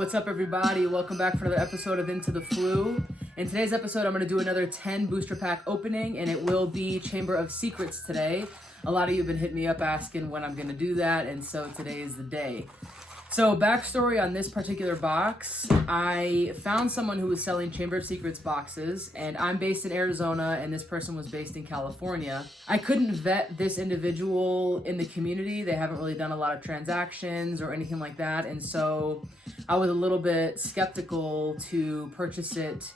What's up everybody? Welcome back for another episode of Into the Floo. In today's episode, I'm going to do another 10 booster pack opening, and it will be Chamber of Secrets today. A lot of you have been hitting me up asking when I'm going to do that, and so today is the day. So, backstory on this particular box, I found someone who was selling Chamber of Secrets boxes, and I'm based in Arizona, and this person was based in California. I couldn't vet this individual in the community. They haven't really done a lot of transactions or anything like that, and so I was a little bit skeptical to purchase it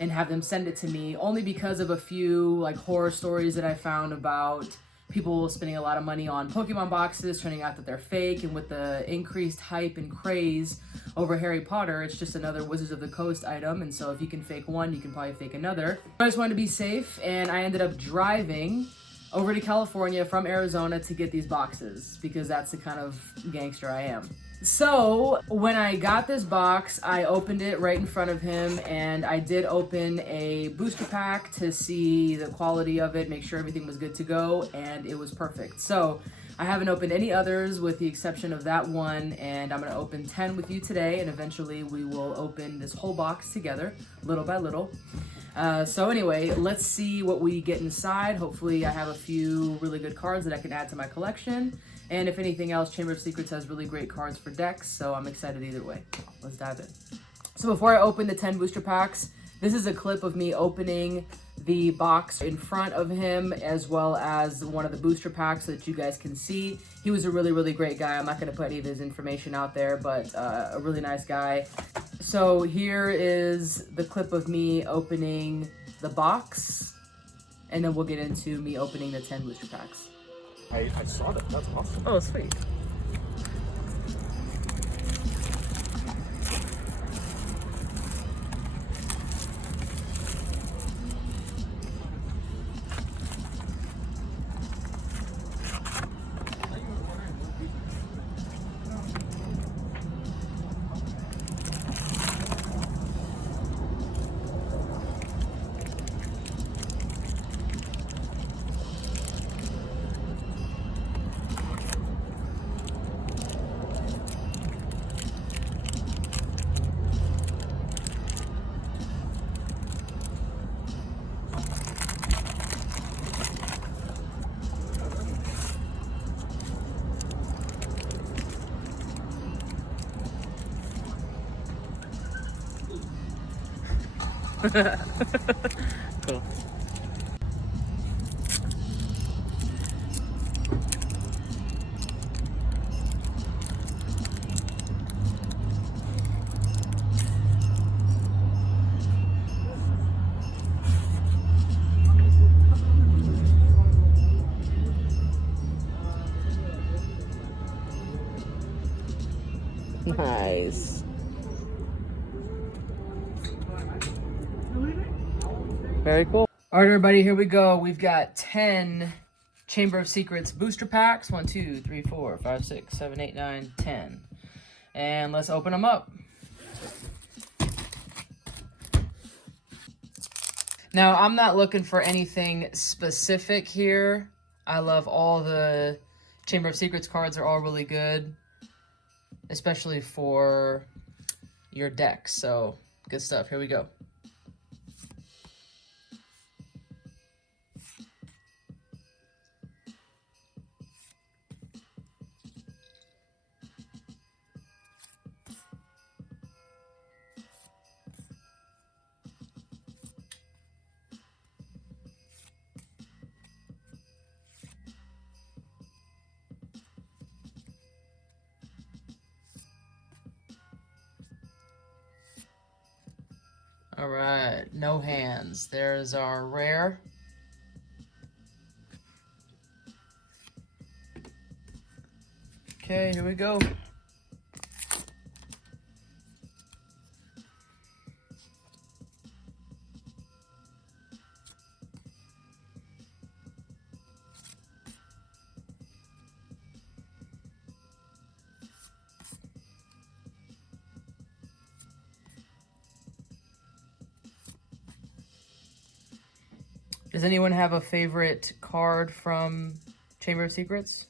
and have them send it to me, only because of a few horror stories that I found about people spending a lot of money on Pokemon boxes, turning out that they're fake, and with the increased hype and craze over Harry Potter, it's just another Wizards of the Coast item, and so if you can fake one, you can probably fake another. I just wanted to be safe, and I ended up driving over to California from Arizona to get these boxes, because that's the kind of gangster I am. So, when I got this box, I opened it right in front of him, and I did open a booster pack to see the quality of it, make sure everything was good to go, and it was perfect. So, I haven't opened any others with the exception of that one, and I'm going to open 10 with you today, and eventually we will open this whole box together, little by little. So anyway, let's see what we get inside. Hopefully I have a few really good cards that I can add to my collection. And if anything else, Chamber of Secrets has really great cards for decks, so I'm excited either way. Let's dive in. So before I open the 10 booster packs, this is a clip of me opening the box in front of him, as well as one of the booster packs so that you guys can see. He was a really, really great guy. I'm not going to put any of his information out there, but a really nice guy. So here is the clip of me opening the box, and then we'll get into me opening the 10 booster packs. I saw that. That's awesome. Oh, sweet. Cool. Nice. Very cool. All right, everybody, here we go. We've got 10 Chamber of Secrets booster packs. 1, 2, 3, 4, 5, 6, 7, 8, 9, 10. And let's open them up. Now, I'm not looking for anything specific here. I love all the Chamber of Secrets cards. Are all really good, especially for your deck. So, good stuff. Here we go. All right, no hands. There's our rare. Okay, here we go. Does anyone have a favorite card from Chamber of Secrets?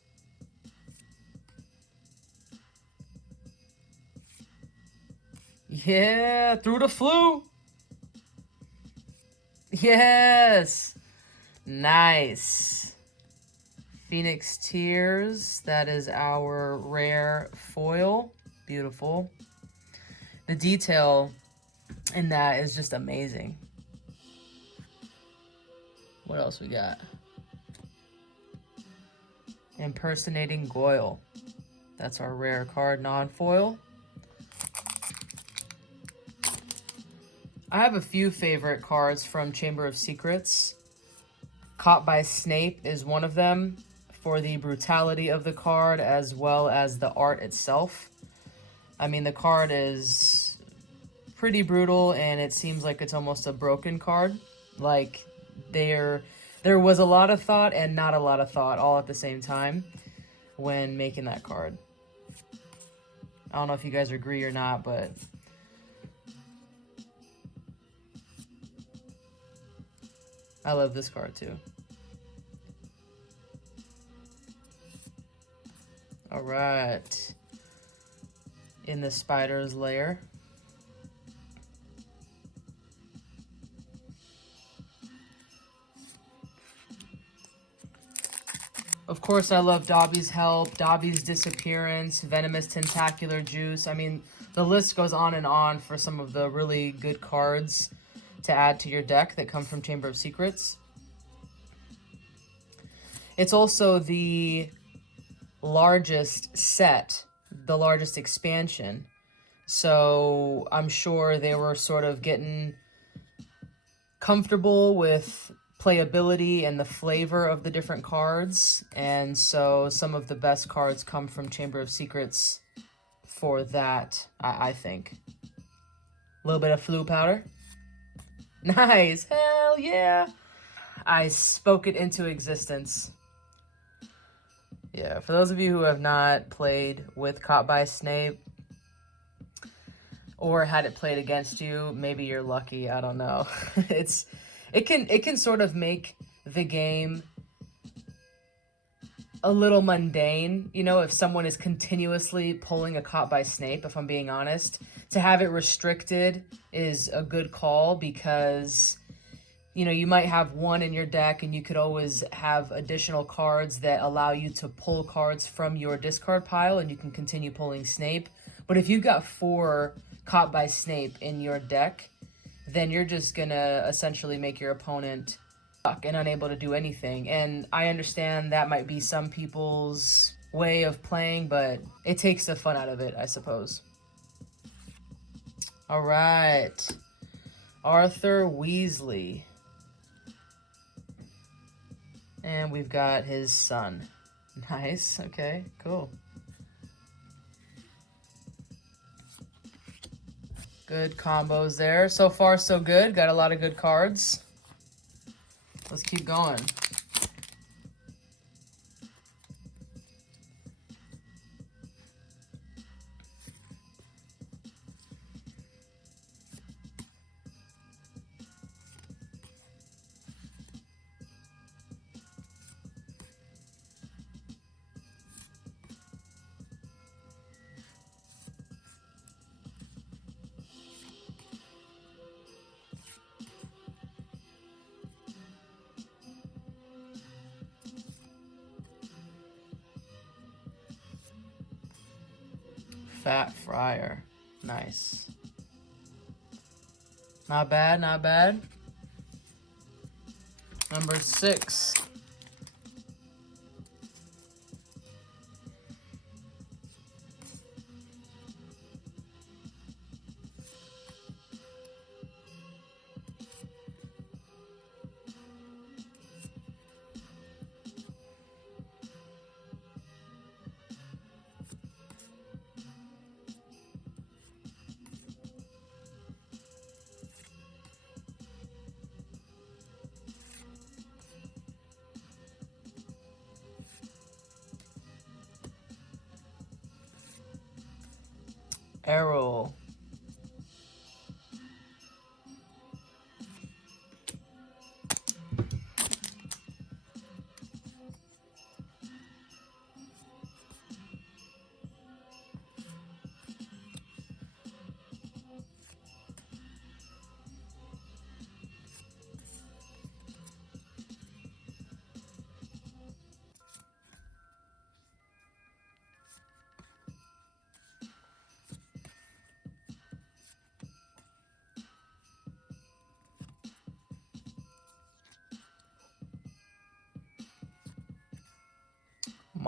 Yeah, through the Floo. Yes. Nice. Phoenix Tears. That is our rare foil. Beautiful. The detail in that is just amazing. What else we got? Impersonating Goyle. That's our rare card, non-foil. I have a few favorite cards from Chamber of Secrets. Caught by Snape is one of them, for the brutality of the card as well as the art itself. I mean, the card is pretty brutal, and it seems like it's almost a broken card. Like, there was a lot of thought and not a lot of thought all at the same time when making that card. I don't know if you guys agree or not, but I love this card too. All right. In the Spider's Lair. Of course, I love Dobby's Help, Dobby's Disappearance, Venomous Tentacular Juice. I mean, the list goes on and on for some of the really good cards to add to your deck that come from Chamber of Secrets. It's also the largest set, the largest expansion. So I'm sure they were sort of getting comfortable with playability and the flavor of the different cards, and so some of the best cards come from Chamber of Secrets for that, I think. A little bit of Floo powder. Nice, hell yeah! I spoke it into existence. Yeah, for those of you who have not played with Caught by Snape, or had it played against you, maybe you're lucky, I don't know. It can sort of make the game a little mundane, you know, if someone is continuously pulling a Caught by Snape, if I'm being honest. To have it restricted is a good call because, you know, you might have one in your deck and you could always have additional cards that allow you to pull cards from your discard pile and you can continue pulling Snape. But if you've got 4 Caught by Snape in your deck, then you're just gonna essentially make your opponent stuck and unable to do anything. And I understand that might be some people's way of playing, but it takes the fun out of it, I suppose. All right. Arthur Weasley. And we've got his son. Nice. Okay, cool. Good combos there. So far, so good. Got a lot of good cards. Let's keep going. Fat Friar. Nice. Not bad, not bad. Number 6. Errol.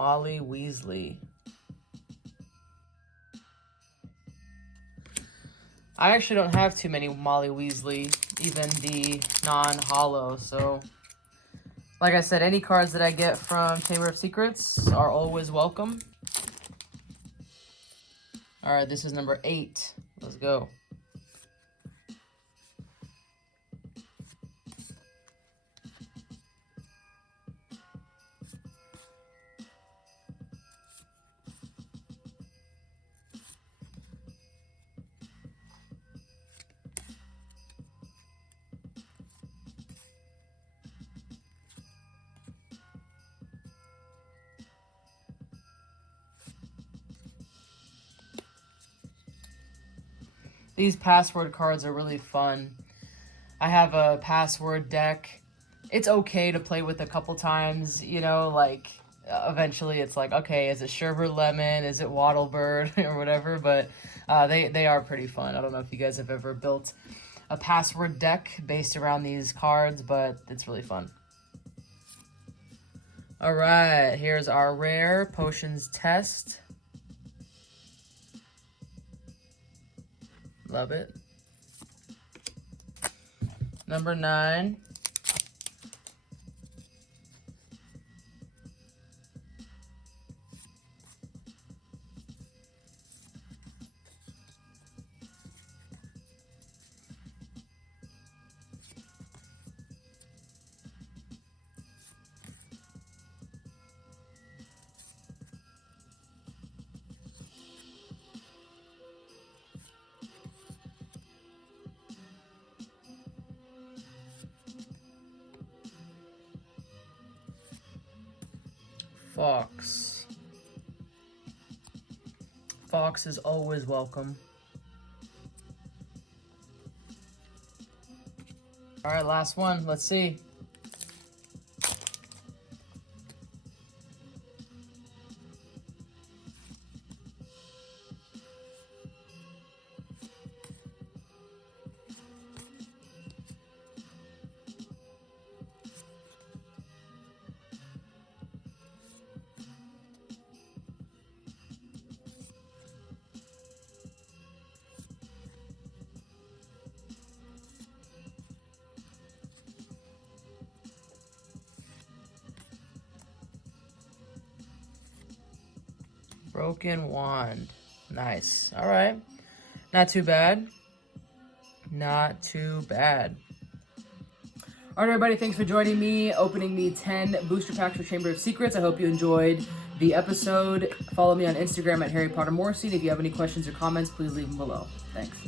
Molly Weasley. I actually don't have too many Molly Weasley, even the non-holo, so like I said, any cards that I get from Chamber of Secrets are always welcome. Alright, this is number 8. Let's go. These password cards are really fun. I have a password deck. It's okay to play with a couple times, you know, like eventually it's like, okay, is it Sherbert Lemon? Is it Wattlebird or whatever? But they are pretty fun. I don't know if you guys have ever built a password deck based around these cards, but it's really fun. All right, here's our rare Potions Test. Love it. Number 9. Fox. Fox is always welcome. All right, last one. Let's see. Broken Wand. Nice. All right. Not too bad. Not too bad. All right, everybody. Thanks for joining me, opening the 10 booster packs for Chamber of Secrets. I hope you enjoyed the episode. Follow me on Instagram at Harry Potter Morrissey. If you have any questions or comments, please leave them below. Thanks.